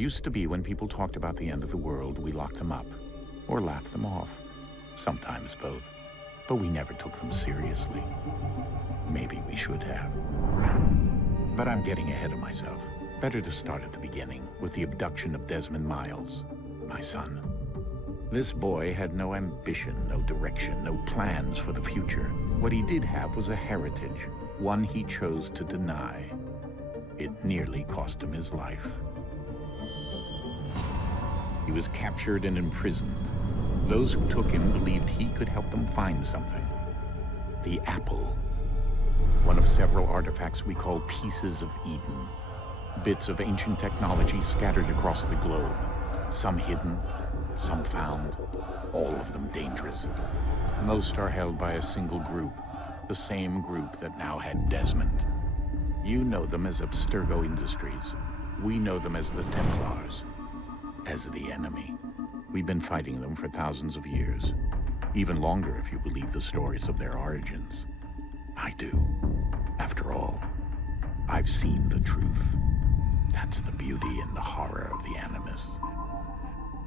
Used to be when people talked about the end of the world, we locked them up or laughed them off. Sometimes both. But we never took them seriously. Maybe we should have. But I'm getting ahead of myself. Better to start at the beginning, with the abduction of Desmond Miles, my son. This boy had no ambition, no direction, no plans for the future. What he did have was a heritage, one he chose to deny. It nearly cost him his life. He was captured and imprisoned. Those who took him believed he could help them find something. The apple. One of several artifacts we call pieces of Eden. Bits of ancient technology scattered across the globe. Some hidden, some found, all of them dangerous. Most are held by a single group, the same group that now had Desmond. You know them as Abstergo Industries. We know them as the Templars, as the enemy. We've been fighting them for thousands of years, even longer if you believe the stories of their origins. I do. After all, I've seen the truth. That's the beauty and the horror of the Animus.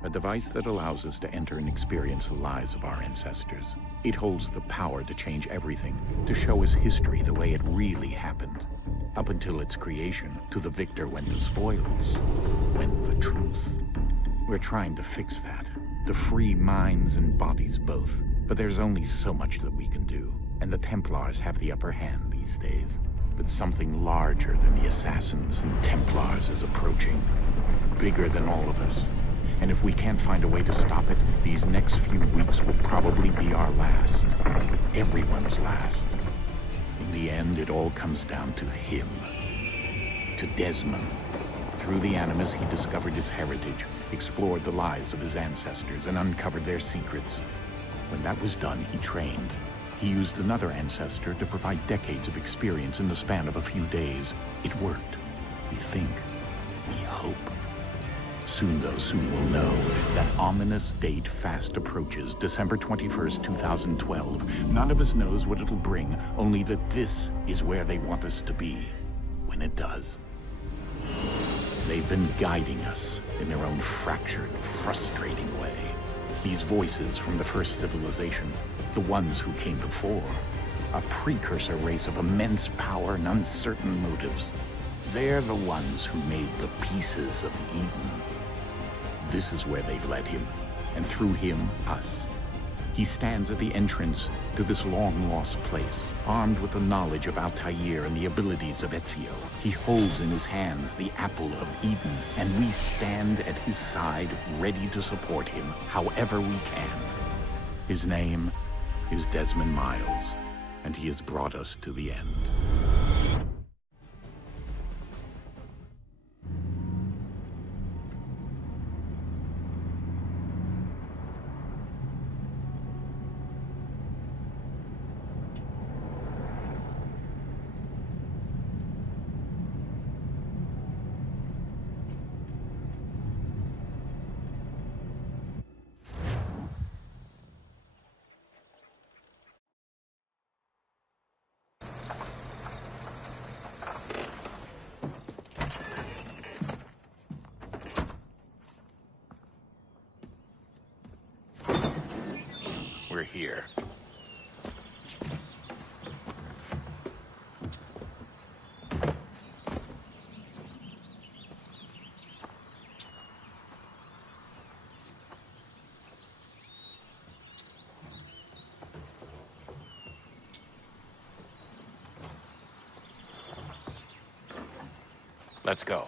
A device that allows us to enter and experience the lives of our ancestors. It holds the power to change everything, to show us history the way it really happened. Up until its creation, to the victor went the spoils, went the truth. We're trying to fix that, to free minds and bodies both. But there's only so much that we can do, and the Templars have the upper hand these days. But something larger than the Assassins and Templars is approaching, bigger than all of us. And if we can't find a way to stop it, these next few weeks will probably be our last. Everyone's last. In the end, it all comes down to him. To Desmond. Through the Animus, he discovered his heritage, explored the lives of his ancestors, and uncovered their secrets. When that was done, he trained. He used another ancestor to provide decades of experience in the span of a few days. It worked. We think. We hope. Soon, though, soon we'll know. That ominous date fast approaches, December 21st, 2012. None of us knows what it'll bring, only that this is where they want us to be, when it does. They've been guiding us in their own fractured, frustrating way. These voices from the first civilization, the ones who came before, a precursor race of immense power and uncertain motives. They're the ones who made the pieces of Eden. This is where they've led him, and through him, us. He stands at the entrance to this long-lost place, armed with the knowledge of Altair and the abilities of Ezio. He holds in his hands the apple of Eden, and we stand at his side, ready to support him however we can. His name is Desmond Miles, and he has brought us to the end. We're here. Let's go.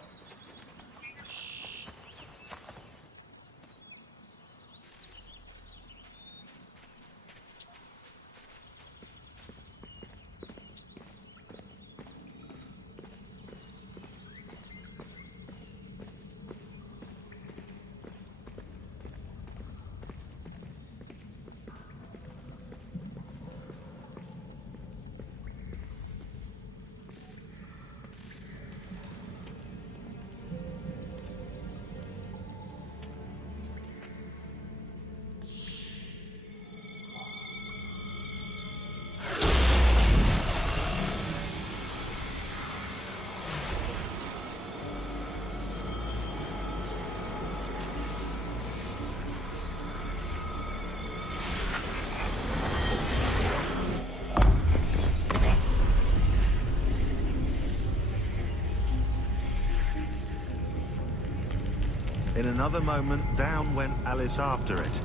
In another moment, down went Alice after it,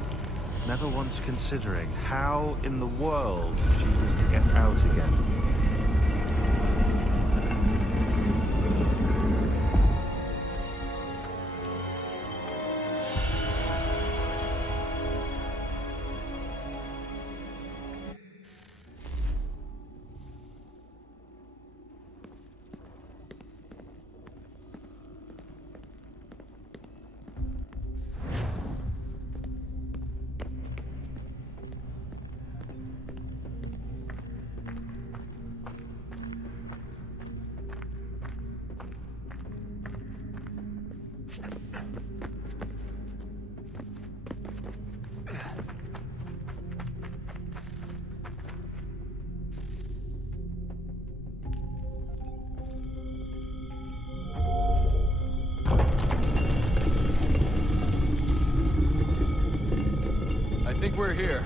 never once considering how in the world she was to get out again. I think we're here.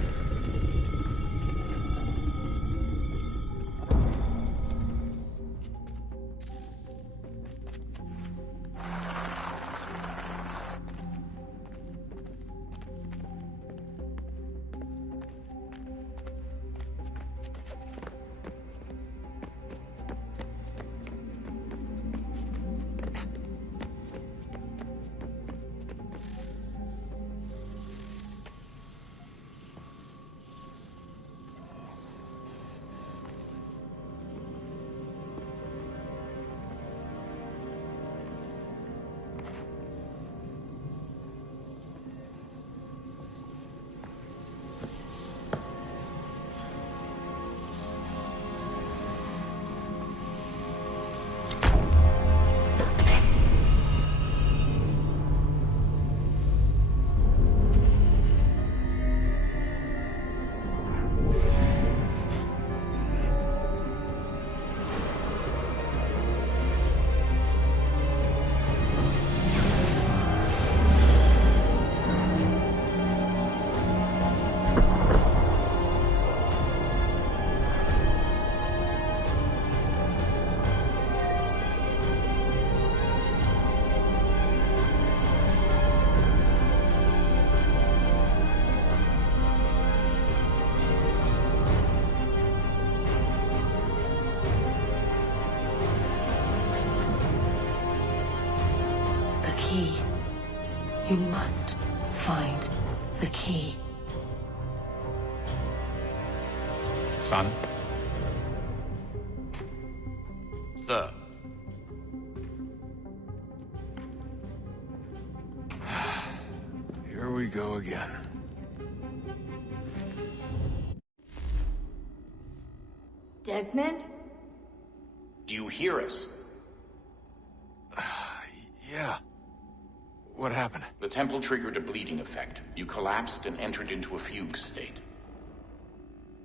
You must find the key. Son? Sir. Here we go again. Desmond? Do you hear us? Yeah. What happened? The temple triggered a bleeding effect. You collapsed and entered into a fugue state.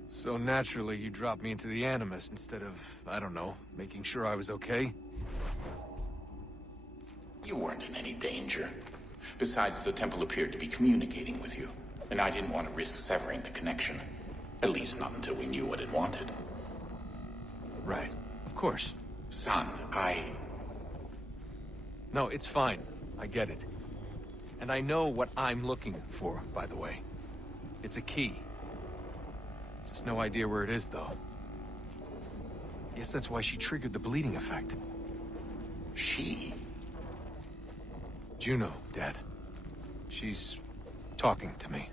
So naturally, you dropped me into the Animus instead of, I don't know, making sure I was okay? You weren't in any danger. Besides, the temple appeared to be communicating with you, and I didn't want to risk severing the connection. At least not until we knew what it wanted. Right. Of course. Son, No, it's fine. I get it. And I know what I'm looking for, by the way. It's a key. Just no idea where it is, though. Guess that's why she triggered the bleeding effect. She? Juno, Dad. She's talking to me.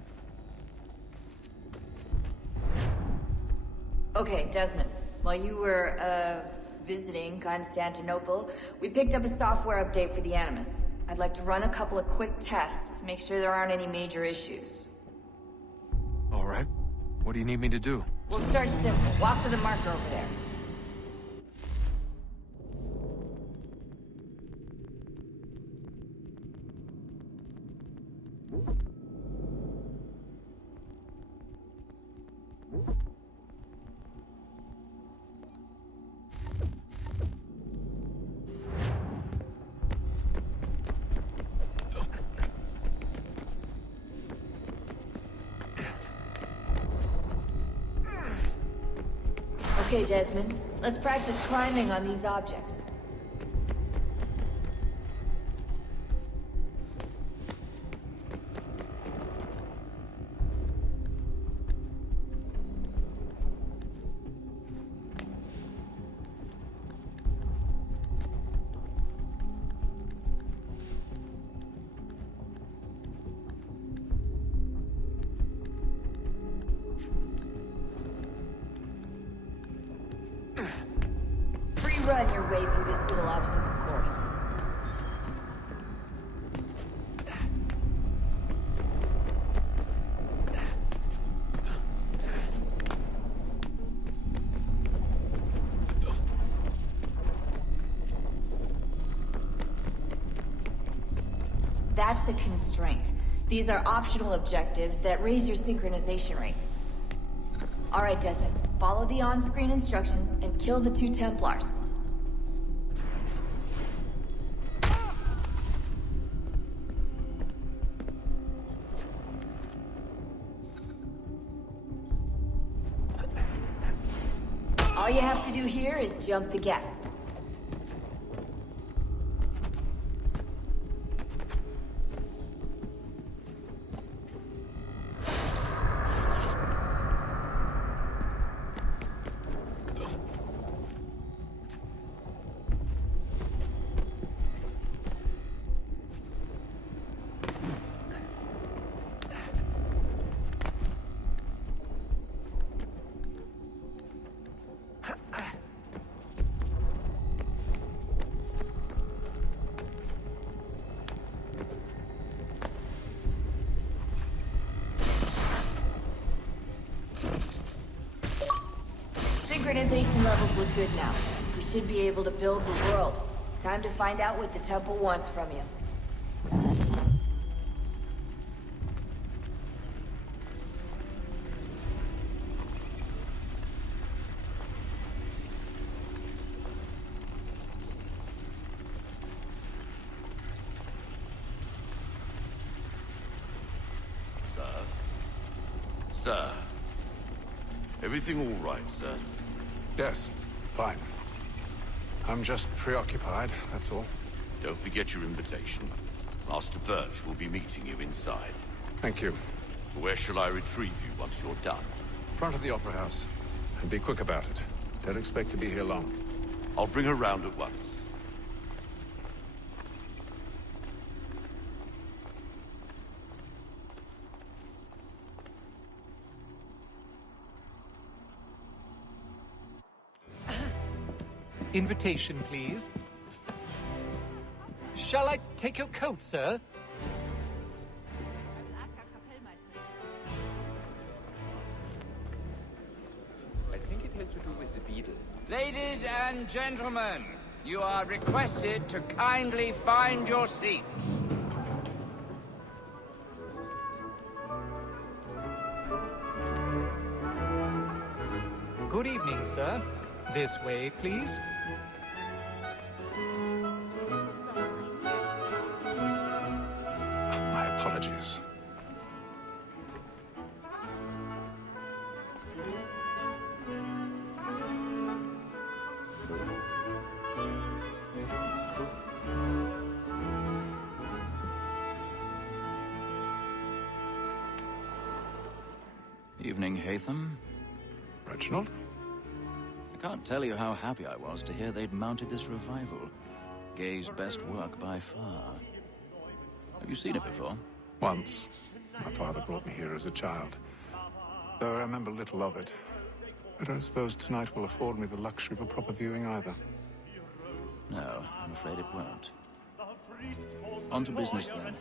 Okay, Desmond. While you were, visiting Constantinople, we picked up a software update for the Animus. I'd like to run a couple of quick tests, make sure there aren't any major issues. All right. What do you need me to do? We'll start simple. Walk to the marker over there. Okay, Desmond. Let's practice climbing on these objects. run your way through this little obstacle course. That's a constraint. These are optional objectives that raise your synchronization rate. Alright, Desmond. Follow the on-screen instructions and kill the 2 Templars. All you have to do here is jump the gap. Synchronization levels look good now. We should be able to build the world. Time to find out what the temple wants from you. Sir. Everything all right, sir? Yes, fine. I'm just preoccupied, that's all. Don't forget your invitation. Master Birch will be meeting you inside. Thank you. Where shall I retrieve you once you're done? Front of the Opera House. And be quick about it. Don't expect to be here long. I'll bring her round at once. Invitation, please. Shall I take your coat, sir? I think it has to do with the beetle. Ladies and gentlemen, you are requested to kindly find your seats. Good evening, sir. This way, please. My apologies. Evening, Hatham. Reginald? I can't tell you how happy I was to hear they'd mounted this revival. Gay's best work by far. Have you seen it before? Once. My father brought me here as a child. Though I remember little of it. I don't suppose tonight will afford me the luxury of a proper viewing either. No, I'm afraid it won't. On to business, then.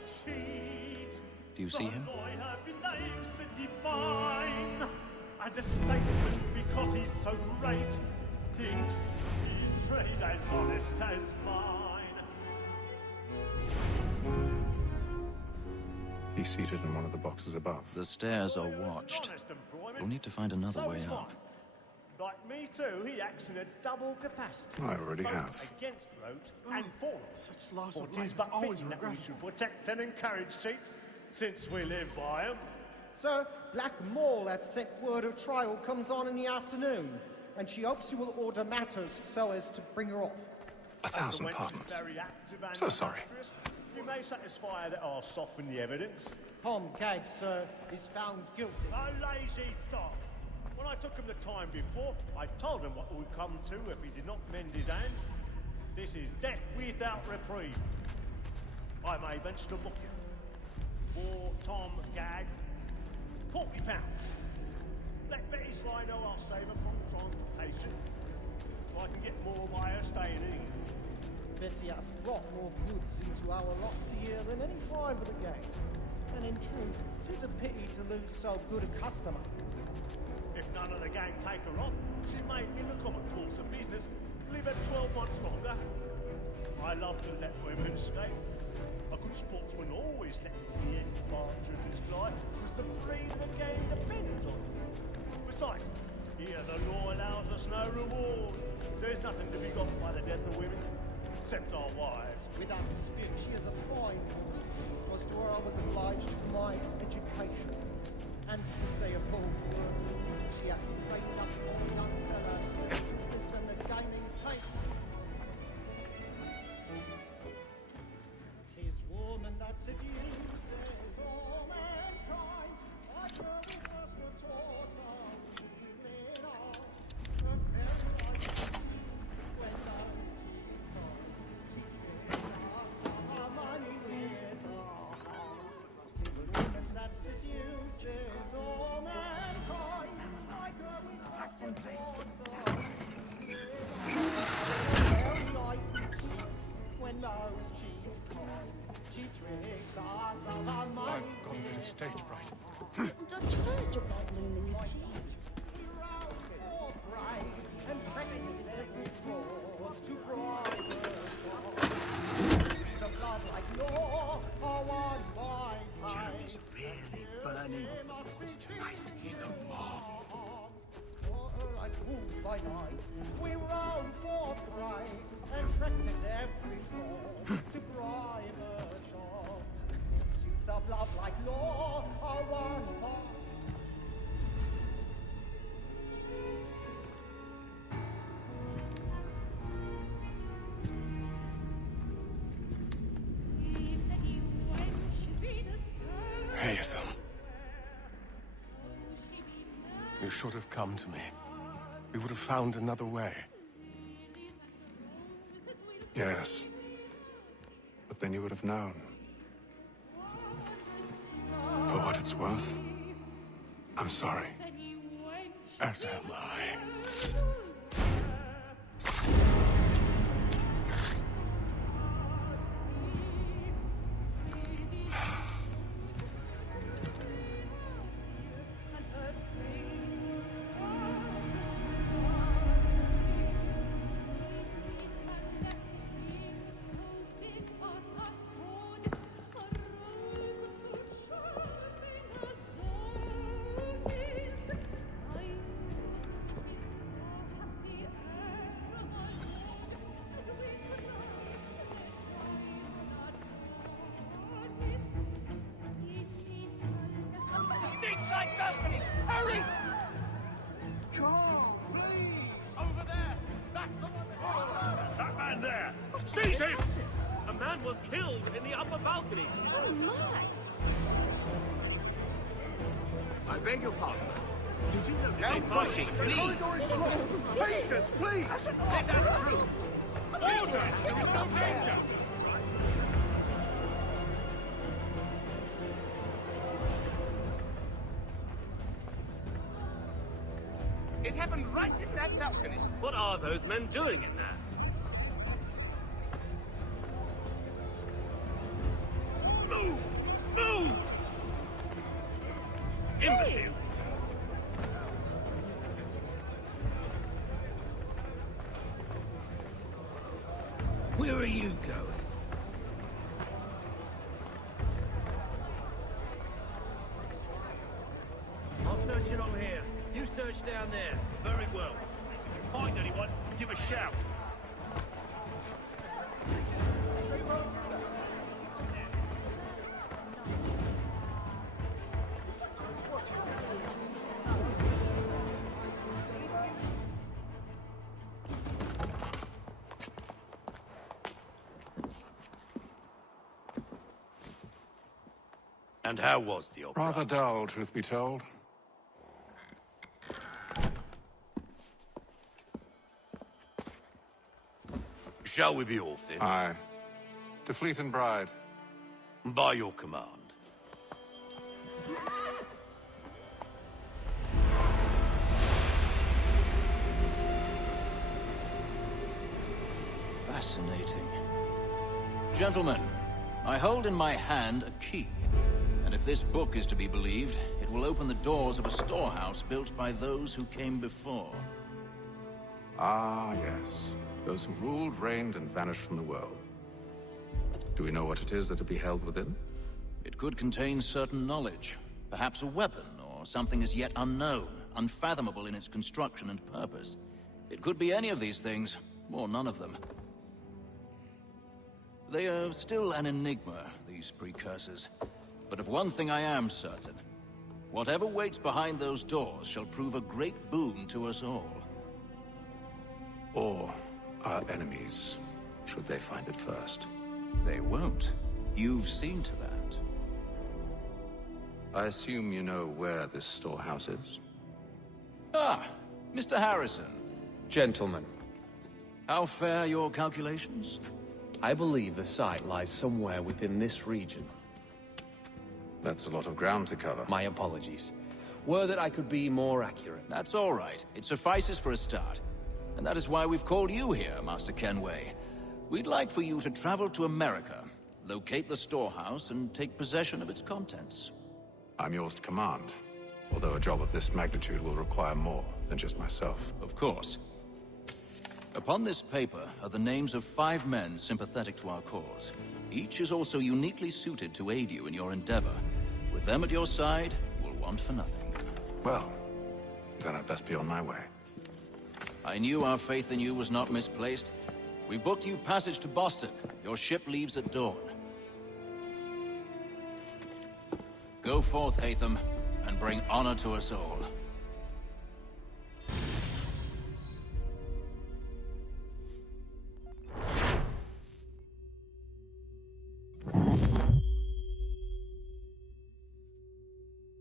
Do you see him? And the statesman, because he's so great, thinks his trade as honest as mine. He's seated in one of the boxes above. The stairs are watched. We'll need to find another way up. Like me too, he acts in a double capacity. I already have. Against rote and for rote. Such loss For of 'tis life but is always fitting that we regret. should protect and encourage cheats, since we live by 'em. Sir, Black Mall had sent word of trial comes on in the afternoon, and she hopes you will order matters so as to bring her off. 1,000 pardons. So sorry. You may satisfy that I'll soften the evidence. Tom Gag, sir, is found guilty. A lazy dog. When I took him the time before, I told him what would come to if he did not mend his hand. This is death without reprieve. I may venture to book you. For Tom Gag, £40. Let Betty Sly know I'll save her from transportation. If I can get more by her staying in. Betty hath brought more goods into our locked year than any five of the gang. And in truth, 'tis a pity to lose so good a customer. If none of the gang take her off, she may, in the common course of business, live at 12 months longer. I love to let women skate. A good sportsman always lets the end partridges fly, because the breed of the game depends on it. Besides, here the law allows us no reward. There's nothing to be got by the death of women, except our wives. Without dispute, she is a fine woman. Was to her I was obliged for my education. And to say a bold word, she hath trained up more young fellows to this than the gaming tape. 'Tis woman that seduces all mankind. I know we first were taught how to live on. But very like when our money with our hearts. 'Tis woman that seduces all mankind. I know we first were taught very nice when knows she's kind. She tricks us of our money. I've got a bit of stage fright. Don't charge about learning the key. We round for pride and practice every fraud to bribe the blood like law, or one by Jeremy's really burning up the boys tonight. He's a marvel. Like wolves by night, we round for pride and practice every fraud to bribe the shots. Suits of love like law, or one by Haytham. You should have come to me. We would have found another way. Yes. But then you would have known. For what it's worth, I'm sorry. As am I. Stateside balcony! Hurry! Carl, please! Over there! That's the one! That man there! Seize him! A man was killed in the upper balcony. Oh my! I beg your pardon. Did you know? No pushing, please! Patience, please! Let us through! Order! There is no danger! It happened right in that balcony. What are those men doing in there? Move! Move! Imbecile! Where are you going? I'll search it on here. You search down there. Very well. If you find anyone, give a shout. And how was the opera? Rather dull, truth be told. Shall we be off then? Aye. To Fleet and Bride. By your command. Fascinating. Gentlemen, I hold in my hand a key. And if this book is to be believed, it will open the doors of a storehouse built by those who came before. Ah, yes. Those who ruled, reigned, and vanished from the world. Do we know what it is that will be held within? It could contain certain knowledge. Perhaps a weapon, or something as yet unknown, unfathomable in its construction and purpose. It could be any of these things, or none of them. They are still an enigma, these precursors. But of one thing I am certain. Whatever waits behind those doors shall prove a great boon to us all. Or our enemies, should they find it first. They won't. You've seen to that. I assume you know where this storehouse is? Ah, Mr. Harrison. Gentlemen, How fare your calculations? I believe the site lies somewhere within this region. That's a lot of ground to cover. My apologies. Were that I could be more accurate. That's all right. It suffices for a start. And that is why we've called you here, Master Kenway. We'd like for you to travel to America, locate the storehouse, and take possession of its contents. I'm yours to command. Although a job of this magnitude will require more than just myself. Of course. Upon this paper are the names of 5 men sympathetic to our cause. Each is also uniquely suited to aid you in your endeavor. With them at your side, you will want for nothing. Well, then I'd best be on my way. I knew our faith in you was not misplaced. We've booked you passage to Boston. Your ship leaves at dawn. Go forth, Hatham, and bring honor to us all.